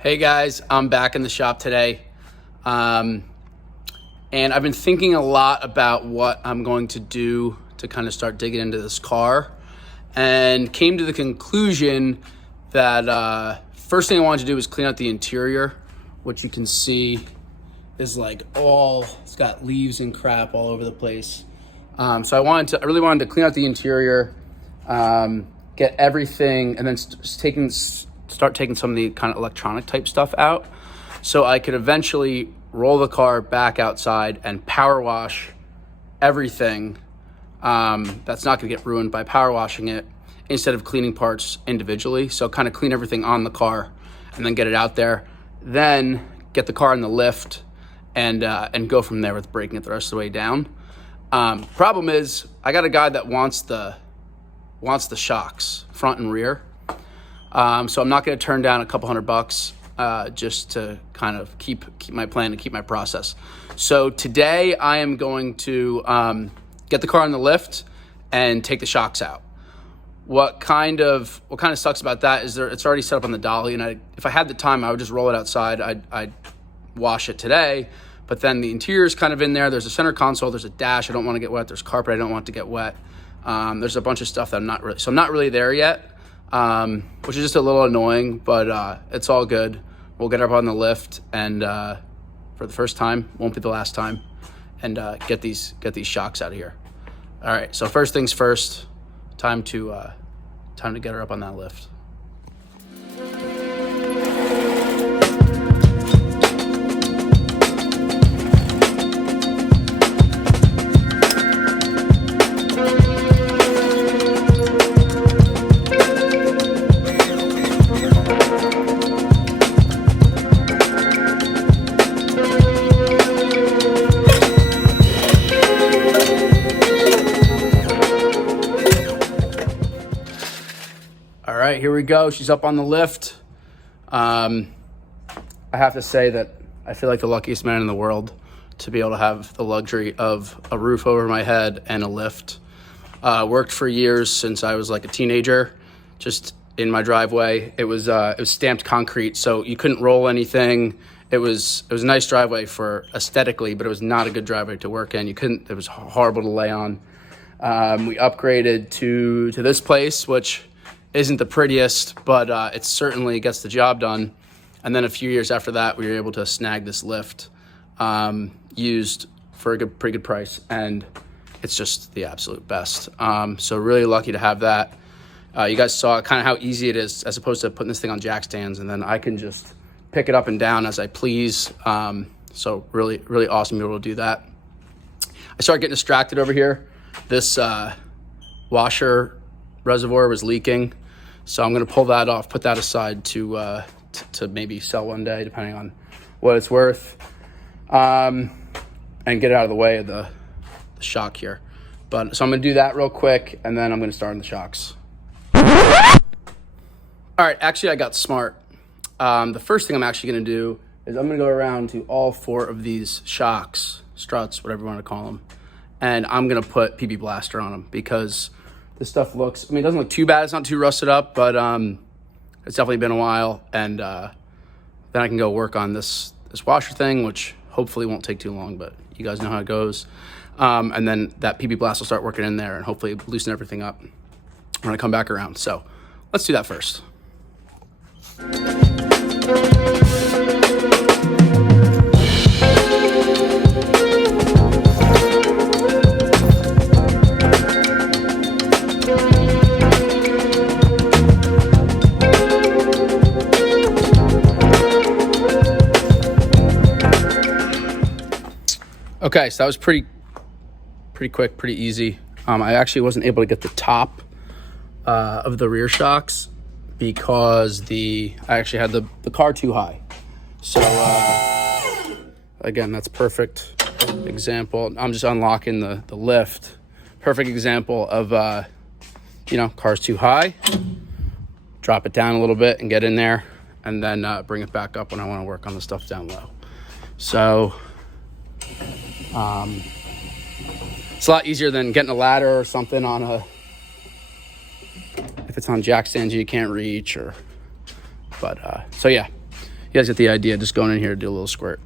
Hey guys, I'm back in the shop today. And I've been thinking a lot about what I'm going to do to kind of start digging into this car, and came to the conclusion that first thing I wanted to do was clean out the interior, which you can see is it's got leaves and crap all over the place. So I really wanted to clean out the interior, get everything, and then start taking some of the kind of electronic type stuff out, so I could eventually roll the car back outside and power wash everything that's not going to get ruined by power washing it, instead of cleaning parts individually. So kind of clean everything on the car and then get it out there, then get the car in the lift and go from there with breaking it the rest of the way down. Problem is, I got a guy that wants the shocks front and rear. So I'm not going to turn down a couple $100 just to kind of keep my plan and keep my process. So today I am going to get the car in the lift and take the shocks out. What kind of sucks about that is it's already set up on the dolly, and if I had the time, I would just roll it outside. I'd wash it today, but then the interior is kind of in there. There's a center console, there's a dash I don't want to get wet, there's carpet I don't want to get wet. There's a bunch of stuff that I'm not really there yet. Which is just a little annoying, but it's all good. We'll get up on the lift, and for the first time, won't be the last time, and get these shocks out of here. All right, so first things first, time to get her up on that lift. All right, here we go. She's up on the lift. I have to say that I feel like the luckiest man in the world to be able to have the luxury of a roof over my head and a lift. Worked for years since I was like a teenager, just in my driveway. It was stamped concrete, so you couldn't roll anything. It was a nice driveway for aesthetically, but it was not a good driveway to work in. It was horrible to lay on. We upgraded to this place, which isn't the prettiest, but it certainly gets the job done. And then a few years after that, we were able to snag this lift, used for a pretty good price, and it's just the absolute best. So really lucky to have that. You guys saw kind of how easy it is, as opposed to putting this thing on jack stands, and then I can just pick it up and down as I please. So really, really awesome to be able to do that. I started getting distracted over here. This washer reservoir was leaking, so I'm going to pull that off, put that aside to maybe sell one day, depending on what it's worth, and get it out of the way of the shock here. So I'm going to do that real quick, and then I'm going to start on the shocks. All right, actually I got smart. The first thing I'm actually going to do is I'm going to go around to all 4 of these shocks, struts, whatever you want to call them, and I'm going to put PB Blaster on them, because this stuff it doesn't look too bad. It's not too rusted up, but it's definitely been a while. And then I can go work on this washer thing, which hopefully won't take too long, but you guys know how it goes. And then that PB Blast will start working in there and hopefully loosen everything up when I come back around. So let's do that first. Okay, so that was pretty quick, pretty easy. I actually wasn't able to get the top of the rear shocks because I actually had the car too high. So again, that's perfect example. I'm just unlocking the lift. Perfect example of car's too high. Drop it down a little bit and get in there, and then bring it back up when I want to work on the stuff down low. So it's a lot easier than getting a ladder or something if it's on jack stands you can't reach, so yeah, You guys get the idea. Just going in here to do a little squirt.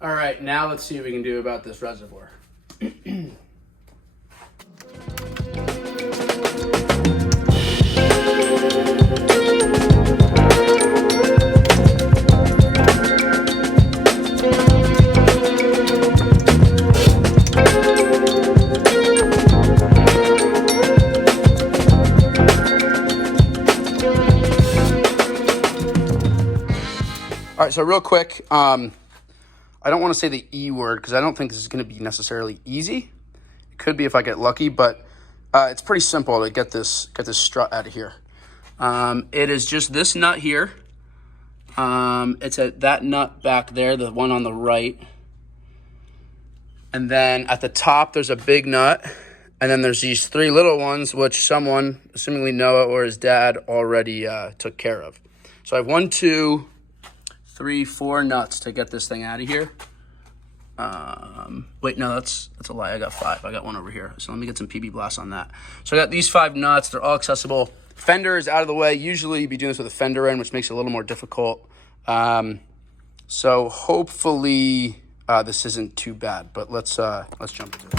All right, now let's see what we can do about this reservoir. All right, so real quick, I don't want to say the E word because I don't think this is going to be necessarily easy. It could be if I get lucky, but it's pretty simple to get this strut out of here. It is just this nut here. It's that nut back there, the one on the right. And then at the top, there's a big nut. And then there's these 3 little ones, which someone, assumingly Noah or his dad, already took care of. So I have 1, 2, 3, 4 nuts to get this thing out of here. Wait, no, that's a lie. I got 5. I got 1 over here. So let me get some PB Blast on that. So I got these 5 nuts. They're all accessible. Fender is out of the way. Usually you'd be doing this with a fender in, which makes it a little more difficult. So hopefully this isn't too bad, but let's jump into it.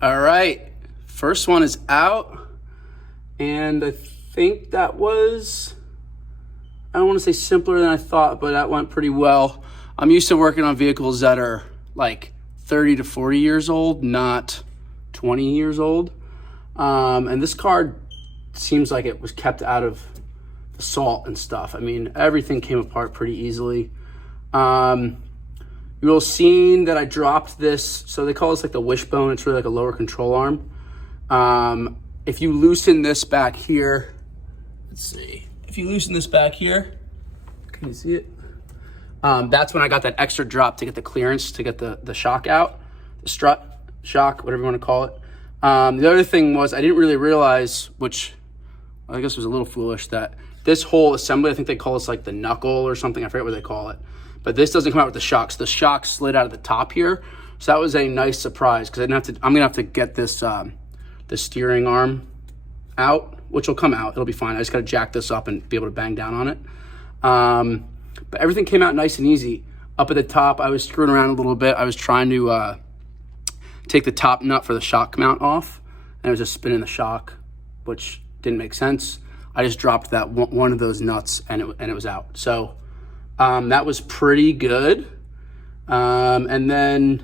All right, first one is out, and I think that was, I don't want to say simpler than I thought, but that went pretty well. I'm used to working on vehicles that are like 30 to 40 years old, not 20 years old. And this car seems like it was kept out of the salt and stuff. I mean, everything came apart pretty easily. You will have seen that I dropped this. So they call this like the wishbone. It's really like a lower control arm. If you loosen this back here, let's see. If you loosen this back here, can you see it? That's when I got that extra drop to get the clearance, to get the shock out, the strut, shock, whatever you want to call it. The other thing was I didn't really realize, which I guess was a little foolish, that this whole assembly, I think they call this like the knuckle or something. I forget what they call it. But this doesn't come out with the shocks. The shock slid out of the top here. So that was a nice surprise because I'm gonna have to get this the steering arm out, which will come out. It'll be fine. I just gotta jack this up and be able to bang down on it. But everything came out nice and easy. Up at the top, I was screwing around a little bit. I was trying to take the top nut for the shock mount off, and I was just spinning the shock, which didn't make sense. I just dropped that one of those nuts, and it was out. So that was pretty good. And then,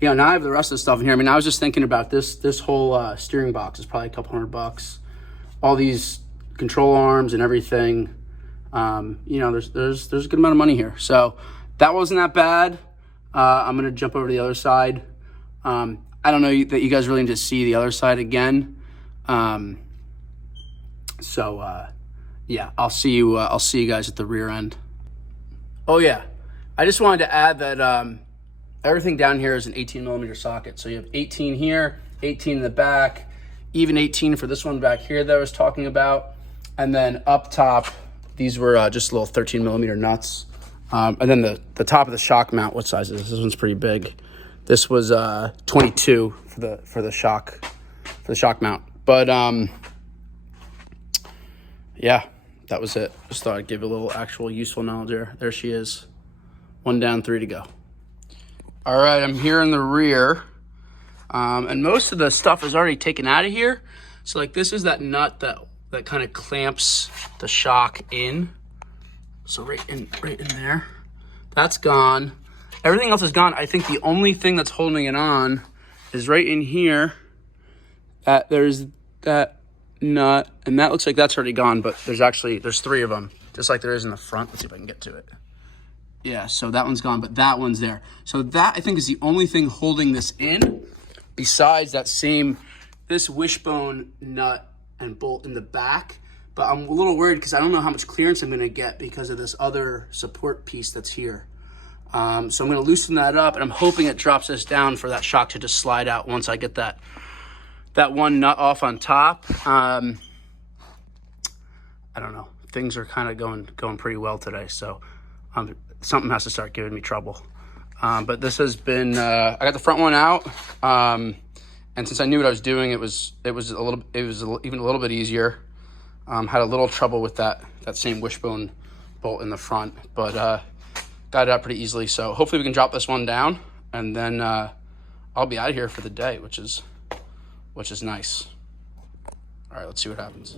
you know, now I have the rest of the stuff in here. I mean, I was just thinking about this whole steering box is probably a couple $100. All these control arms and everything. You know, there's a good amount of money here. So that wasn't that bad. I'm gonna jump over to the other side. I don't know that you guys really need to see the other side again. Yeah, I'll see you guys at the rear end. Oh yeah, I just wanted to add that everything down here is an 18mm socket. So you have 18 here, 18 in the back, even 18 for this one back here that I was talking about. And then up top, these were just little 13mm nuts. And then the top of the shock mount, what size is this? This one's pretty big. This was 22 for the shock mount. But yeah, that was it. Just thought I'd give a little actual useful knowledge there. There she is. 1 down, 3 to go. All right, I'm here in the rear. And most of the stuff is already taken out of here. So like this is that nut that kind of clamps the shock in. So right in there, that's gone. Everything else is gone. I think the only thing that's holding it on is right in here. There's that nut, and that looks like that's already gone, but there's 3 of them, just like there is in the front. Let's see if I can get to it. Yeah, so that one's gone, but that one's there. So that, I think, is the only thing holding this in, besides this wishbone nut and bolt in the back. But I'm a little worried because I don't know how much clearance I'm gonna get because of this other support piece that's here. So I'm gonna loosen that up, and I'm hoping it drops this down for that shock to just slide out once I get that one nut off on top. I don't know. Things are kind of going pretty well today, so something has to start giving me trouble. But this has been. I got the front one out, and since I knew what I was doing, it was even a little bit easier. Had a little trouble with that same wishbone bolt in the front, but got it out pretty easily. So hopefully we can drop this one down, and then I'll be out of here for the day, which is nice. All right, let's see what happens.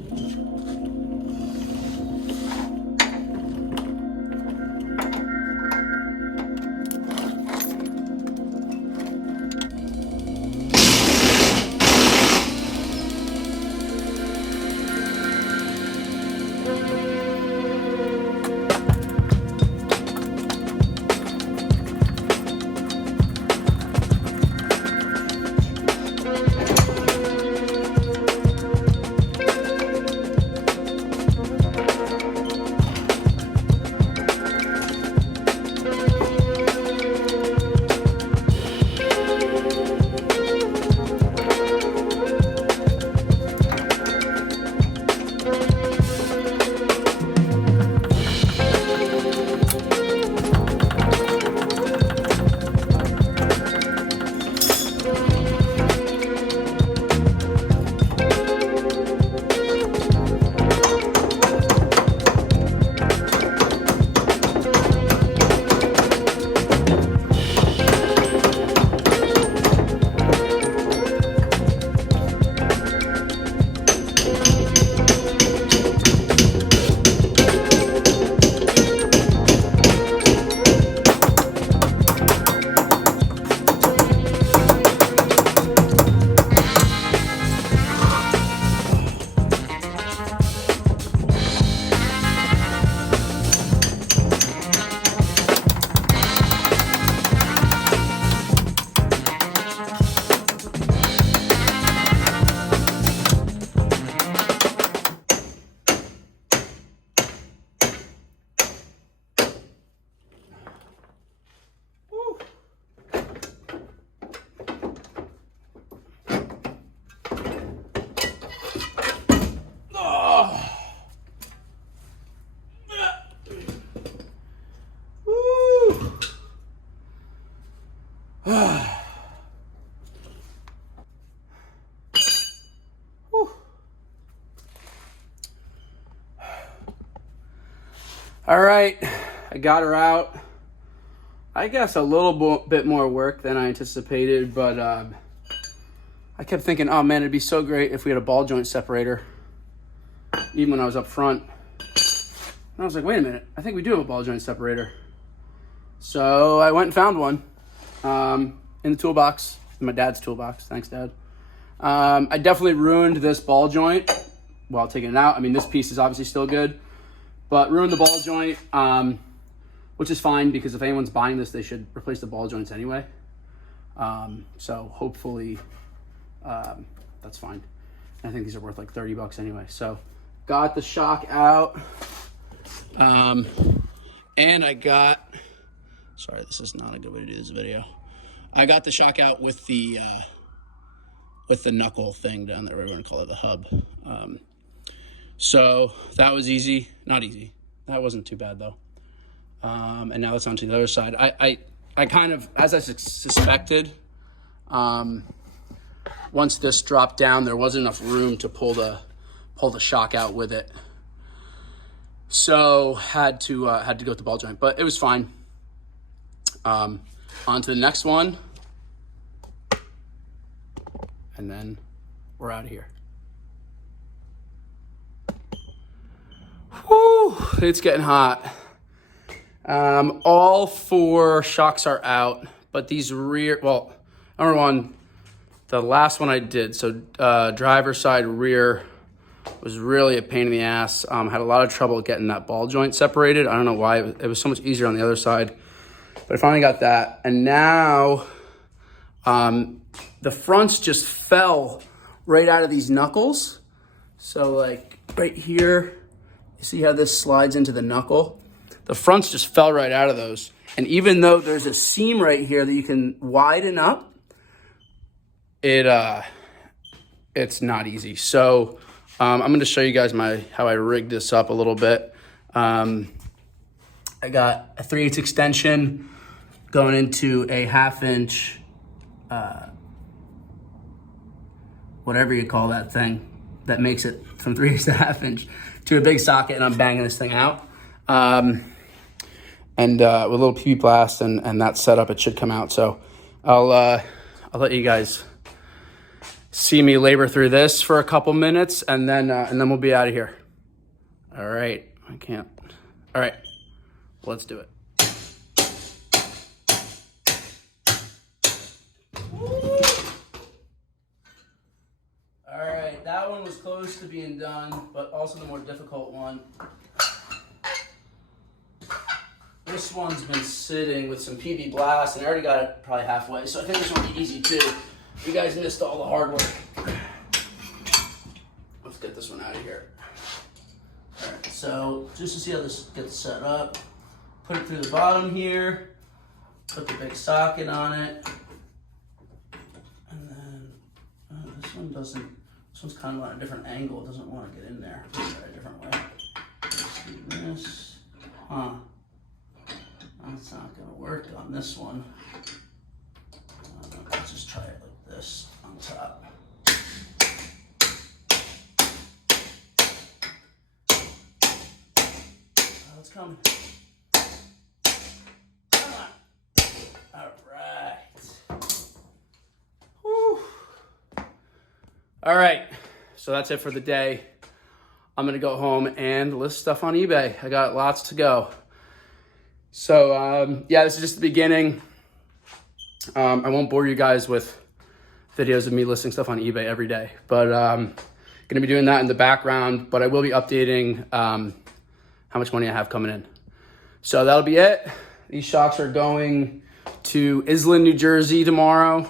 All right, I got her out. I guess a little bit more work than I anticipated, but I kept thinking, oh man, it'd be so great if we had a ball joint separator, even when I was up front. And I was like, wait a minute, I think we do have a ball joint separator. So I went and found one in the toolbox, in my dad's toolbox. Thanks, Dad. I definitely ruined this ball joint while taking it out. I mean, this piece is obviously still good, but ruined the ball joint, which is fine because if anyone's buying this, they should replace the ball joints anyway. So hopefully that's fine. And I think these are worth like $30 anyway. So got the shock out. And I got, sorry, this is not a good way to do this video. I got the shock out with the knuckle thing down there, whatever you want to call it, the hub. So that was easy, not easy. That wasn't too bad though. And now it's onto the other side. I kind of, as I suspected, once this dropped down, there wasn't enough room to pull the shock out with it. So had to go with the ball joint, but it was fine. On to the next one. And then we're out of here. Whew, it's getting hot. All 4 shocks are out, but these well, number one, the last one I did, so driver side rear was really a pain in the ass. Had a lot of trouble getting that ball joint separated. I don't know why. It was so much easier on the other side. But I finally got that. And now the fronts just fell right out of these knuckles. So like right here, you see how this slides into the knuckle? The fronts just fell right out of those. And even though there's a seam right here that you can widen up, it's not easy. So I'm going to show you guys how I rigged this up a little bit. I got a 3/8 extension going into a 1/2 inch, whatever you call that thing that makes it from 3/8 to 1/2 inch to a big socket, and I'm banging this thing out. And with a little PB blast and that setup, it should come out. So I'll let you guys see me labor through this for a couple minutes, and then we'll be out of here. All right, I can't. All right, let's do it. All right, that one was close to being done, but also the more difficult one. This one's been sitting with some PB blast, and I already got it probably halfway, so I think this one will be easy too. You guys missed all the hard work. Let's get this one out of here. All right, so just to see how this gets set up, put it through the bottom here, put the big socket on it, and then this one's kind of on a different angle. It doesn't want to get in there. Let's try a different way. Let's do this. That's not going to work on this one. Let's just try it like this on top. Oh, it's coming. Come on. All right. Whew. All right. So that's it for the day. I'm going to go home and list stuff on eBay. I got lots to go. So, yeah, this is just the beginning. I won't bore you guys with videos of me listing stuff on eBay every day, but going to be doing that in the background, but I will be updating how much money I have coming in. So that'll be it. These shocks are going to Island, New Jersey tomorrow.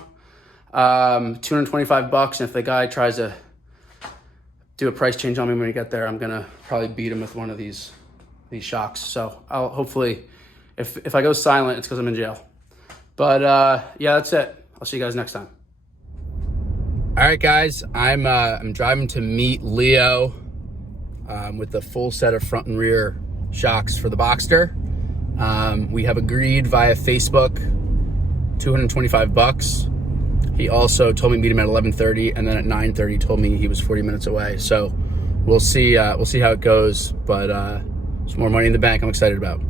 $225, and if the guy tries to do a price change on me when we get there, I'm going to probably beat him with one of these shocks. So I'll hopefully... If I go silent, it's because I'm in jail. But yeah, that's it. I'll see you guys next time. All right, guys, I'm driving to meet Leo with the full set of front and rear shocks for the Boxster. We have agreed via Facebook, $225. He also told me to meet him at 11:30, and then at 9:30 told me he was 40 minutes away. So we'll see how it goes. But some more money in the bank I'm excited about.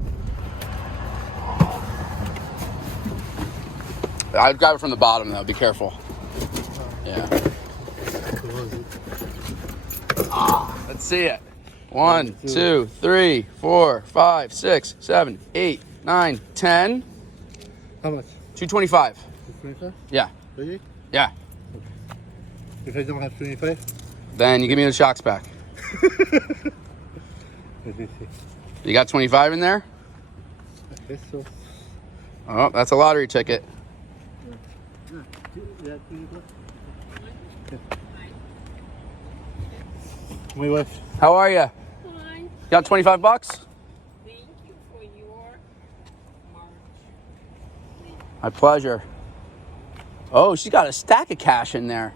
I'd grab it from the bottom, though. Be careful. Yeah. Let's see it. 1, 2, 3, 4, 5, 6, 7, 8, 9, 10. How much? $225. 225? Yeah. Really? Yeah. If I don't have 25? Then you give me the shocks back. Let me see. You got 25 in there? I guess so. Oh, that's a lottery ticket. Yeah, my wife. How are you? Fine. Got 25 bucks? Thank you for your march. My pleasure. Oh, she's got a stack of cash in there.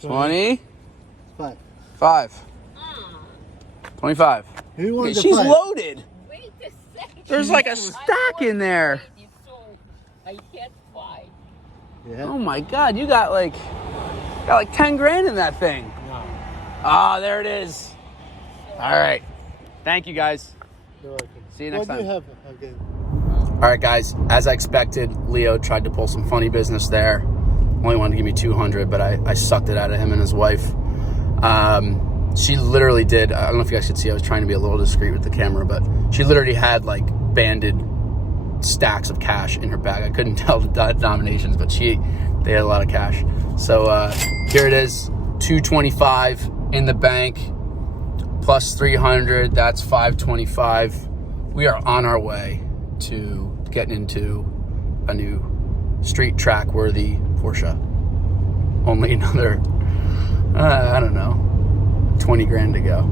20. 5. 25. Who wants Okay, the she's 5? loaded. Wait a second. There's like a stack in there. So I had 5. Yeah. Oh my God, you got like 10 grand in that thing. No. Ah, there it is. All right. Thank you guys. You're welcome. See you next What do time. you have again? All right, guys, as I expected, Leo tried to pull some funny business there. Only wanted to give me 200, but I sucked it out of him and his wife. She literally did, I don't know if you guys could see, I was trying to be a little discreet with the camera, but she literally had like banded stacks of cash in her bag. I couldn't tell the denominations, but they had a lot of cash. So here it is, 225 in the bank, plus 300, that's 525. We are on our way to getting into a new street track worthy Porsche. Only another, I don't know, 20 grand to go.